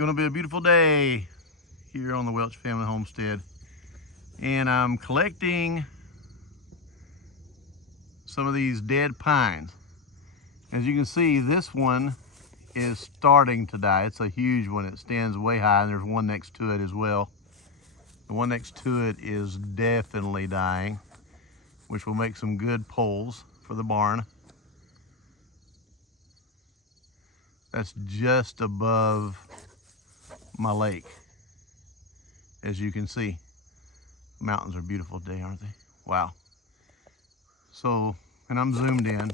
gonna be a beautiful day here on the Welch family homestead, and I'm collecting some of these dead pines. As you can see, this one is starting to die. It's a huge one. It stands way high, and there's one next to it as well. The one next to it is definitely dying, which will make some good poles for the barn. That's just above my lake. As you can see, the mountains are beautiful today, aren't they? Wow. So, and I'm zoomed in.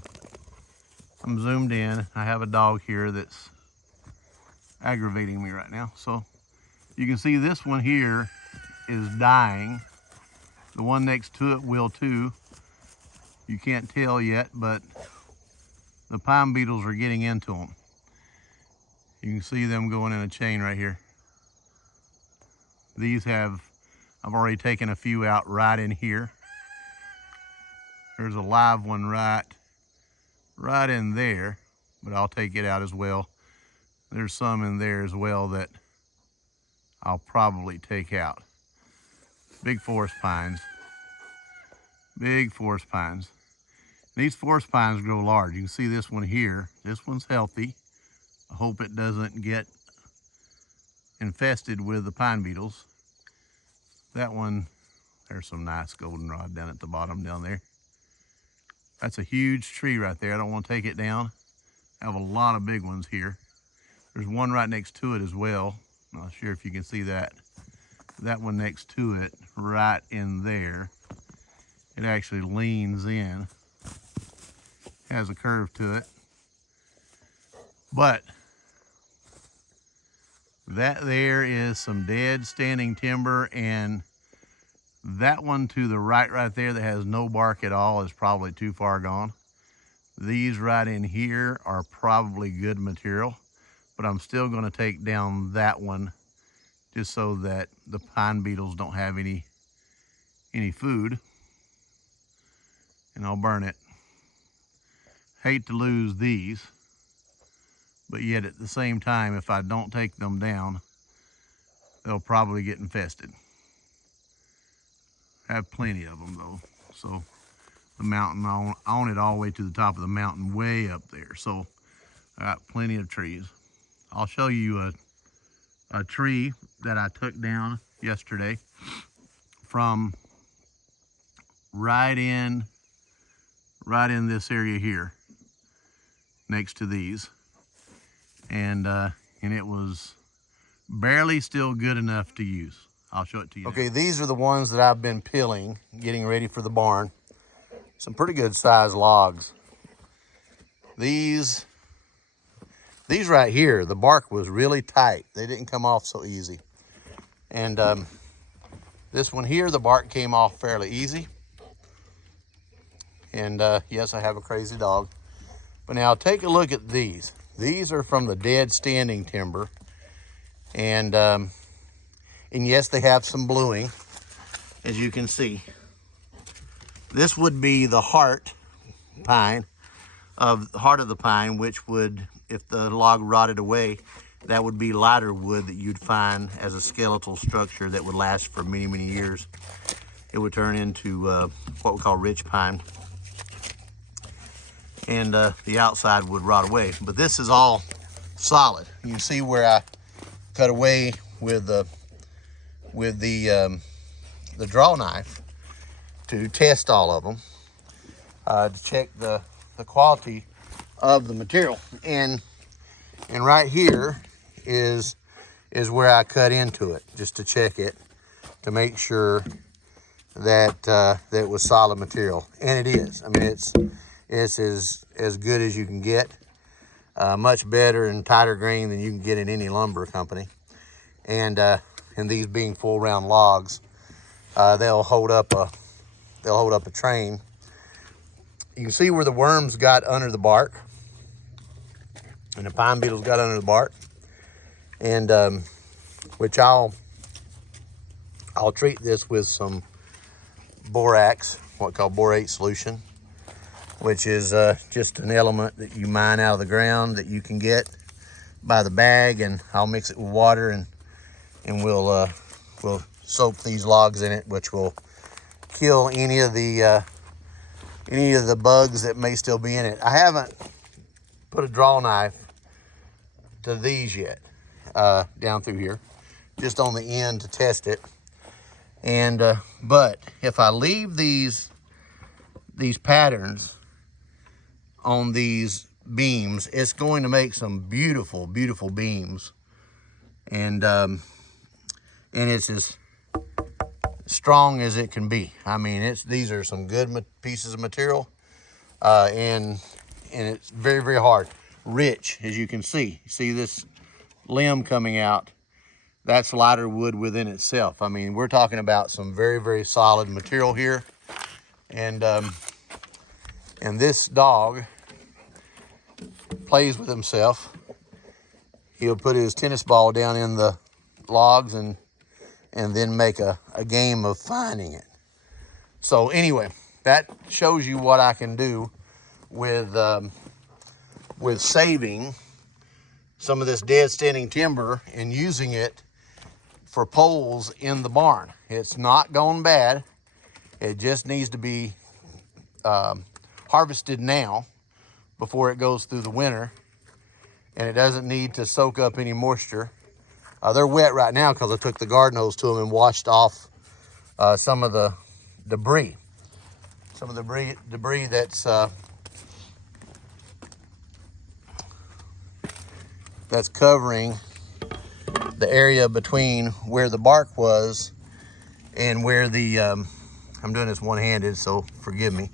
I have a dog here that's aggravating me right now. So you can see this one here is dying. The one next to it will too. You can't tell yet, but the pine beetles are getting into them. You can see them going in a chain right here. I've already taken a few out right in here. There's a live one right in there, but I'll take it out as well. There's some in there as well that I'll probably take out. Big forest pines. Big forest pines. These forest pines grow large. You can see this one here. This one's healthy. I hope it doesn't get infested with the pine beetles. That one, there's some nice goldenrod down at the bottom down there. That's a huge tree right there. I don't want to take it down. I have a lot of big ones here. There's one right next to it as well. I'm not sure if you can see that. That one next to it, right in there. It actually leans in. Has a curve to it. But that there is some dead standing timber, and that one to the right there that has no bark at all is probably too far gone. These right in here are probably good material, but I'm still going to take down that one just so that the pine beetles don't have any food, and I'll burn it. Hate to lose these, but yet at the same time, if I don't take them down, they'll probably get infested. Have plenty of them though. So the mountain, I own it all the way to the top of the mountain, way up there. So I got plenty of trees. I'll show you a tree that I took down yesterday from right in this area here, next to these. And it was barely still good enough to use. I'll show it to you. Okay, these are the ones that I've been peeling, getting ready for the barn. Some pretty good sized logs. These right here, the bark was really tight. They didn't come off so easy. And this one here, the bark came off fairly easy. And yes, I have a crazy dog. But now take a look at these. These are from the dead standing timber. And yes, they have some bluing, as you can see. This would be the heart of the pine, which would, if the log rotted away, that would be lighter wood that you'd find as a skeletal structure that would last for many, many years. It would turn into what we call rich pine. And the outside would rot away. But this is all solid. You can see where I cut away with the draw knife to test all of them, to check the quality of the material. And right here is where I cut into it, just to check it, to make sure that that it was solid material. And it is. I mean, it's as good as you can get. Much better and tighter grain than you can get in any lumber company. And these being full round logs, they'll hold up a train. You can see where the worms got under the bark, and the pine beetles got under the bark, and which I'll treat this with some borax, what we call borate solution, which is just an element that you mine out of the ground that you can get by the bag, and I'll mix it with water, and we'll soak these logs in it, which will kill any of the bugs that may still be in it. I haven't put a draw knife to these yet, down through here, just on the end to test it. And but if I leave these patterns on these beams, it's going to make some beautiful, beautiful beams. And it's as strong as it can be. I mean, these are some good pieces of material, and it's very, very hard, rich, as you can see. See this limb coming out? That's lighter wood within itself. I mean, we're talking about some very, very solid material here. And this dog plays with himself. He'll put his tennis ball down in the logs and then make a game of finding it. So anyway, that shows you what I can do with saving some of this dead standing timber and using it for poles in the barn. It's not gone bad. It just needs to be harvested now before it goes through the winter, and it doesn't need to soak up any moisture. They're wet right now because I took the garden hose to them and washed off some of the debris. Some of the debris that's covering the area between where the bark was and where the, I'm doing this one-handed, so forgive me.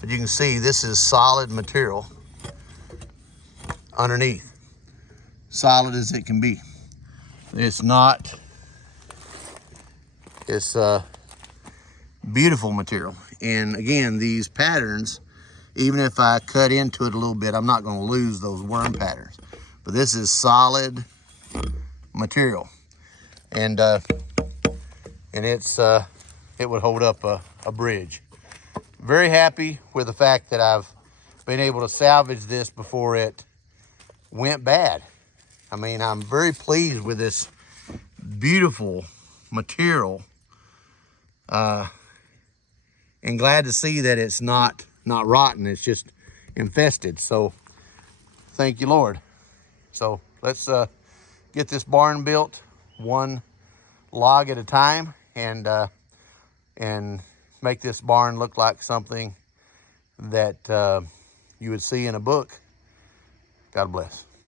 But you can see this is solid material underneath. Solid as it can be. It's beautiful material. And again, these patterns, even if I cut into it a little bit, I'm not going to lose those worm patterns. But this is solid material, and it would hold up a bridge. Very happy with the fact that I've been able to salvage this before it went bad. I mean, I'm very pleased with this beautiful material, and glad to see that it's not rotten. It's just infested. So thank you, Lord. So let's get this barn built one log at a time, and make this barn look like something that you would see in a book. God bless.